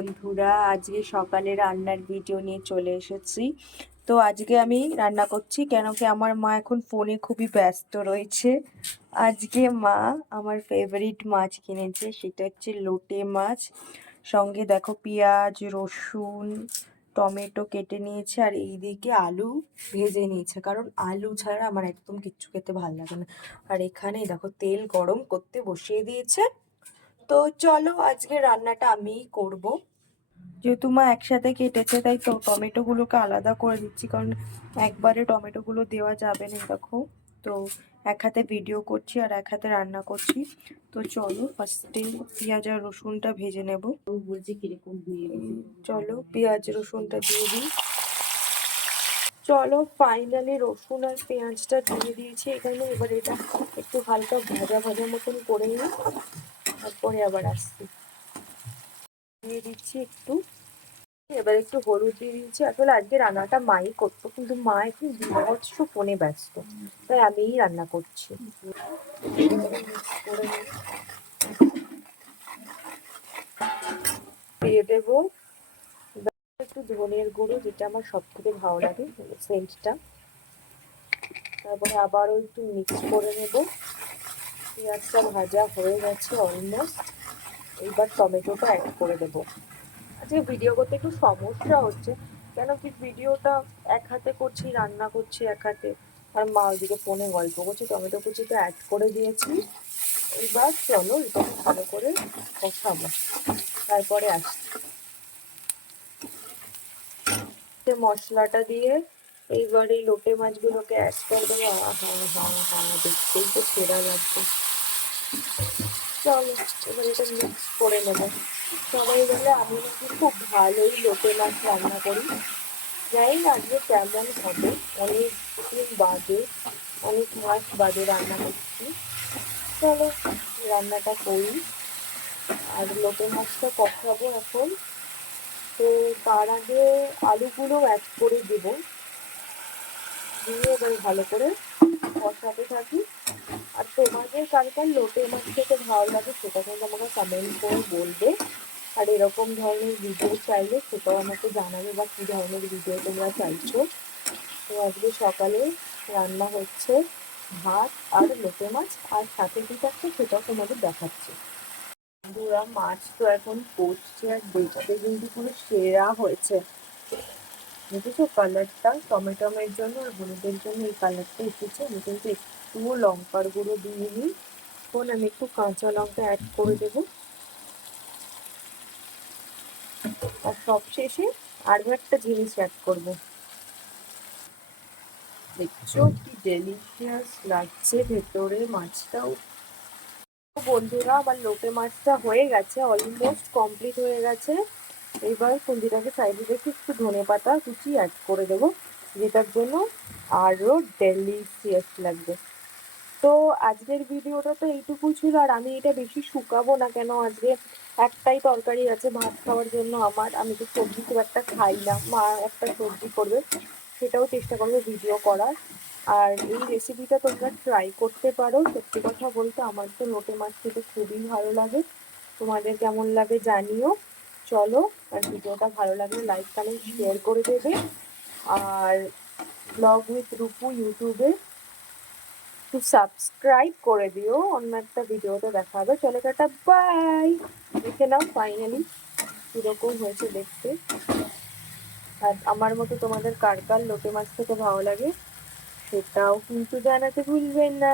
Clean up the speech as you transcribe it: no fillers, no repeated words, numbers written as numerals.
বন্ধুরা, আজকে সকালে রান্নার ভিডিও নিয়ে চলে এসেছি। তো আজকে আমি রান্না করছি কেন কি আমার মা এখন ফোনে খুবই ব্যস্ত রয়েছে। আজকে মা আমার ফেভারিট মাছ কিনেছে, সেটা হচ্ছে লোটে মাছ। সঙ্গে দেখো পেঁয়াজ, রসুন, টমেটো কেটে নিয়েছে, আর এইদিকে আলু ভেজে নিয়েছে, কারণ আলু ছাড়া আমার একদম কিচ্ছু খেতে ভালো লাগে না। আর এখানে দেখো তেল গরম করতে বসিয়ে দিয়েছে। তো চলো আজকে রান্নাটা আমিই করব। যেহেতু মা একসাথে কেটেছে তাই তো টমেটোগুলোকে আলাদা করে দিচ্ছি, কারণ একবারে টমেটোগুলো দেওয়া যাবে না। দেখো, তো এক হাতে ভিডিও করছি আর এক হাতে রান্না করছি। তো চলো ফার্স্টে পেঁয়াজ আর রসুনটা ভেজে নেব। চলো পেঁয়াজ রসুনটা দিয়ে দিই। চলো ফাইনালি রসুন আর পেঁয়াজটা দিয়ে দিয়েছি এখানে। এবার এটা একটু হালকা ভাজা ভাজা মতন করে নিই, তারপরে আবার আসছি। দিয়ে দিচ্ছি একটু, এবার একটু হলুদ দিয়ে দিচ্ছি। আসলে আজকে রান্নাটা মাই করতো, কিন্তু মা এখন বিভৎস ফোনে ব্যস্ত, তাই আমিই রান্না করছি। দিয়ে দেবো একটু ধনের গুঁড়ো, যেটা আমার সব থেকে ভালো লাগে সেন্টটা। তারপরে আবারও একটু মিক্স করে নেব। পেঁয়াজটা ভাজা হয়ে গেছে অলমোস্ট, এইবার টমেটোটা অ্যাড করে দেবো। আজকে ভিডিও করতে একটু সমস্যা হচ্ছে, কেন কি ভিডিওটা এক হাতে করছি, রান্না করছি এক হাতে, আর মা ওইদিকে ফোনে গল্প করছি। টমেটো কুচিটা অ্যাড করে দিয়েছি। এবার চলো এটা ভালো করে কষাবো, তারপরে আসছি। মশলাটা দিয়ে এইবার এই লোটে মাছগুলোকে অ্যাড করে দেবো। দেখতেই তো সেরা লাগবে। চলো এবার এটা মিক্স করে নেবো। সবাই বলে আমি নাকি খুব ভালোই লোটে মাছ রান্না করি, জানি না আজকে কেমন হবে। অনেক দিন বাদে, অনেক মাস বাদে রান্না করছি। চলো রান্নাটা করি, আর লোটে মাছটা কষাবো এখন। তো তার আগে আলুগুলো অ্যাড করে দেবো, দিয়ে এবার ভালো করে কষাতে থাকি। আর তোমাদের কার কার লোটে মাছ খেতে ভালো লাগে সেটা কিন্তু আমাকে কমেন্ট করে বলবে। আর এরকম ধরনের ভিডিও চাইলে সেটাও আমাকে জানাবে, বা কী ধরনের ভিডিও তোমরা চাইছো। তো আজকে সকালে রান্না হচ্ছে ভাত আর লোটে মাছ, আর সাথে কি থাকছে সেটাও তোমাদের দেখাচ্ছি। বন্ধুরা, মাছ তো এখন করছে আর দেখতে কিন্তু পুরো সেরা হয়েছে। দেখেছো কালারটা? টমেটোমের জন্য আর হলুদের জন্য এই কালারটা এসেছে। আমি কিন্তু একটু লঙ্কার গুঁড়ো দিয়ে নিই, এখন আমি একটু কাঁচা লঙ্কা অ্যাড করে দেবো। আর সব শেষে আরও একটা জিনিস অ্যাড করবো। দেখছো কি ডেলিশিয়াস লাগছে ভেতরে মাছটাও। বন্ধুরা, আমার লোটে মাছটা হয়ে গেছে, অলমোস্ট কমপ্লিট হয়ে গেছে। এবার কুন্দিটাকে সাইডে রেখে একটু ধনেপাতা কুচি অ্যাড করে দেবো, যেটার জন্য আরও ডেলিশিয়াস লাগবে। তো আজকের ভিডিওটা তো এইটুকু ছিল, আর আমি এটা বেশি শুকাবো না, কেন আজকে একটাই তরকারি আছে ভাত খাওয়ার জন্য আমার। আমি তো সবজি খুব একটা খাই না, মা একটা সবজি করবে, সেটাও চেষ্টা করবে ভিডিও করার। আর এই রেসিপিটা তোমরা ট্রাই করতে পারো। সত্যি কথা বলতে আমার তো লোটে মাছ খেতে খুবই ভালো লাগে, তোমাদের কেমন লাগে জানিও। চলো, আর ভিডিওটা ভালো লাগলে লাইক কমেন্ট শেয়ার করে দেবে। আর ব্লগ উইথ রূপু ইউটিউবে একটু সাবস্ক্রাইব করে দিও। অন্য একটা ভিডিওতে দেখা হবে। চলে টাটা, বাই। দেখে নাও ফাইনালি কিরকম হয়েছে দেখতে। আর আমার মতো তোমাদের কার কার লোটে মাছ খেতে ভালো লাগে সেটাও কিন্তু জানাতে ভুলবেন না।